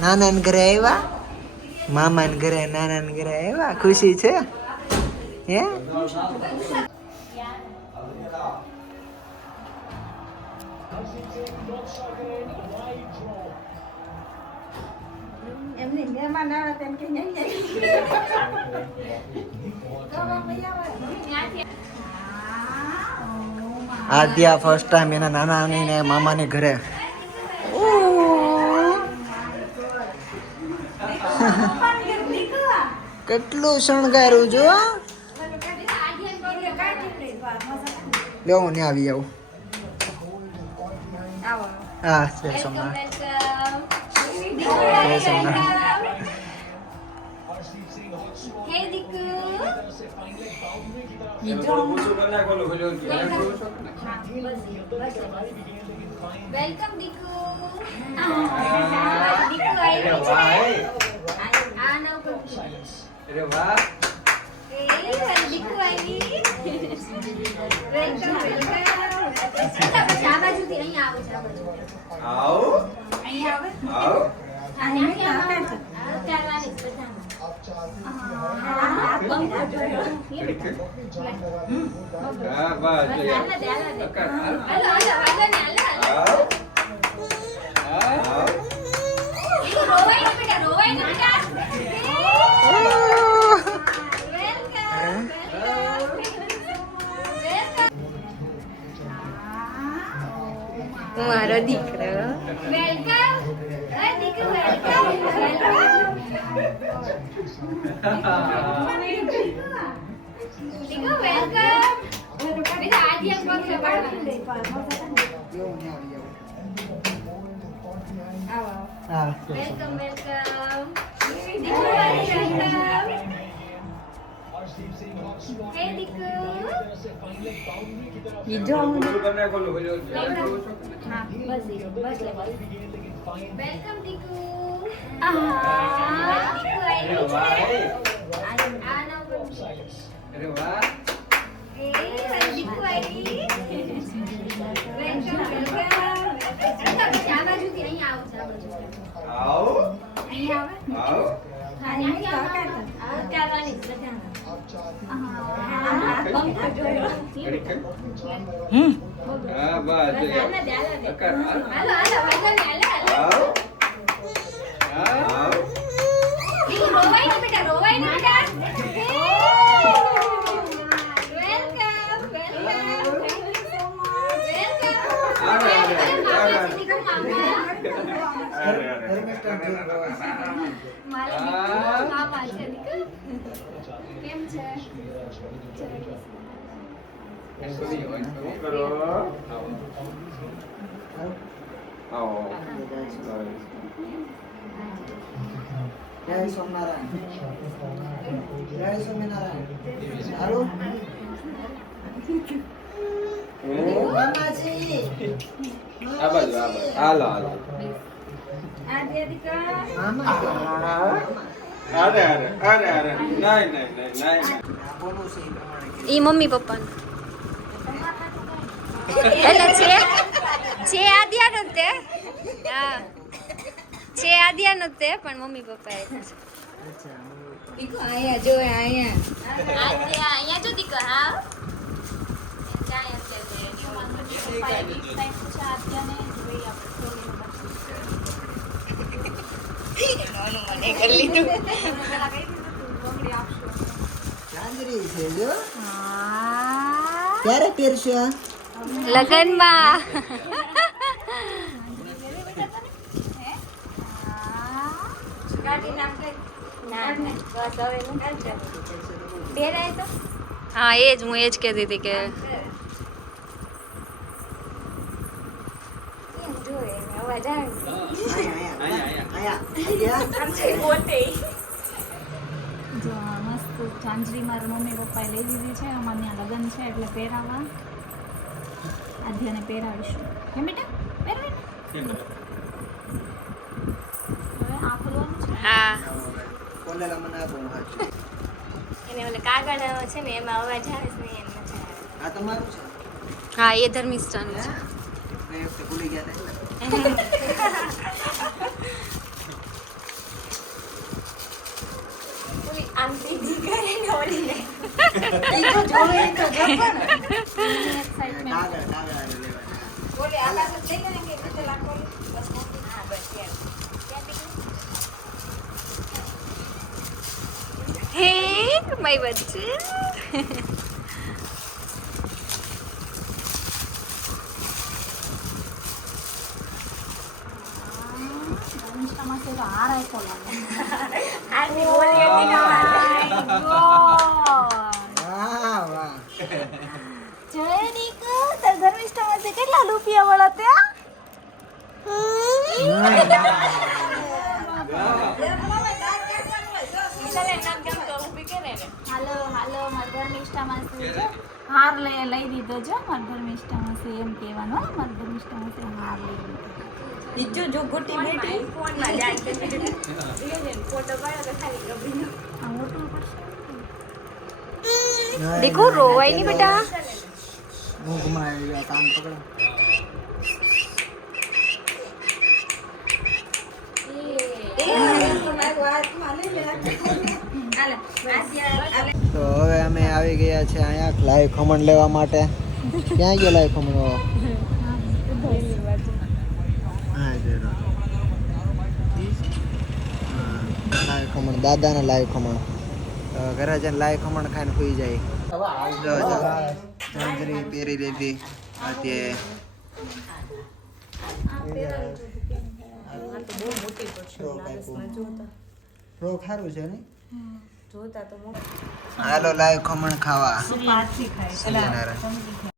નાના ને ઘરે આવ્યા, મામા ને ઘરે, નાના ને ઘરે આવ્યા. ખુશી છે હે? આદ્યા ફર્સ્ટ ટાઈમ એના નાના ને મામા ને ઘરે. કેટલું શણગારું જો. લેવું ને આવી આવું. હા જય સોમનાથ. જય સોમનાથ. વેલકમ દીકુ. અરે વાહ. દીકુ આવી. Welcome welcome. આ બાજુથી અહીંયા આવો છો. આવો. અહીંયા આવો. આવો. અહીંયા ચાલવાની બધા. હા બસ. મારો દીકરો વેલકમ. દીકરો વેલકમ. દીકરો વેલકમ. બેટા આજે એક વખત હા વેલકમ વેલકમ. દીકરો વેલકમ. હે દીકરો. હા બસ બસ વેલકમ દીકુ. દીકુ આવી છે. આ ના અરે વાહ. એ દીકુ આવી. Welcome welcome. આ બાજુથી અહીંયા આવો છો. આ બાજુ આવો. અહીંયા આવે. આવો. અહીંયા ચાલવાની બધા. હા બસ. હાલો હાલો આવો. આવો. રોવાય ને બેટા રોવાય ને બેટા. વેલકમ કેમ છે? જય સોમનારાયણ. જય સ્વામિનારાયણ. સારું મામાજી. આ બાજુ આ બાજુ. હાલો હાલો. આ દીકરા મામા અરે અરે અરે અરે નહીં નહીં નહીં નહીં. બોલું છે એ પ્રમાણે ઈ મમ્મી પપ્પાનું એટલે છે આદ્યા નો તે. હા છે આદ્યા નો તે પણ મમ્મી પપ્પા એ દીકરો અહીંયા જો અહીંયા આદ્યા અહીંયા જો દીકો. હા જાય મને કરી લીધું. ચાંદરી છે જો. ક્યારે પહેરશો? લગનમાં. હા એ જ હું એ જ કહેતી હતી કે જો આ મસ્ત ચાંદરી મારા મમ્મી પપ્પાએ લઈ દીધી છે. અમારે ત્યાં લગ્ન છે એટલે પહેરાવા આધ્યાને પહેરાવીશું. કેમ બેટા પહેરાવી હવે આ ખોલવાનું છે. હા કોલેલા મને આપો હું હાચું. એને ઓલે કાગળ છે ને એમાં અવાજ આવે છે ને એમ મજા આવે. આ તમારું છે? હા એ ધર્મિષ્ઠાનું છે. ગઈ વખતે ભૂલી ગયા હતા એટલે. હે માય બચ્ચે ઇન્સ્ટામાં તો હાર આપ્યો લાગે વાહ વાહ જયદીક તાર ધર્મિષ્ઠામાં છે કેટલા રૂપિયા વાળા ત્યાં હાલો હાલો મારા ધર્મિષ્ઠામાં છે જો હાર લઈ દીધો જો મારા ધર્મિષ્ઠામાં છે એમ કહેવાનું હો, મારા ધર્મિષ્ઠામાં છે હાર લઈ દીધો આ મોટું પડશે देखो रोवाई नहीं बेटा હું ઘુમાવી ગયો કામ પકડો તો હવે અમે આવી ગયા છે અહીંયા લાઈવ ખમણ લેવા માટે ક્યાં ગયા લાઈવ ખમણ હા લાઈવ ખમણ દાદાના લાઈવ ખમણ તો ઘરે જઈને લાઈવ ખમણ ખાઈને સુઈ જાય જો ચાંદરી પહેરી લીધી અત્યારે ફ્રોક સારું છે ને હાલો લાઈવ ખમણ ખાવા સૂર્યનારાયણ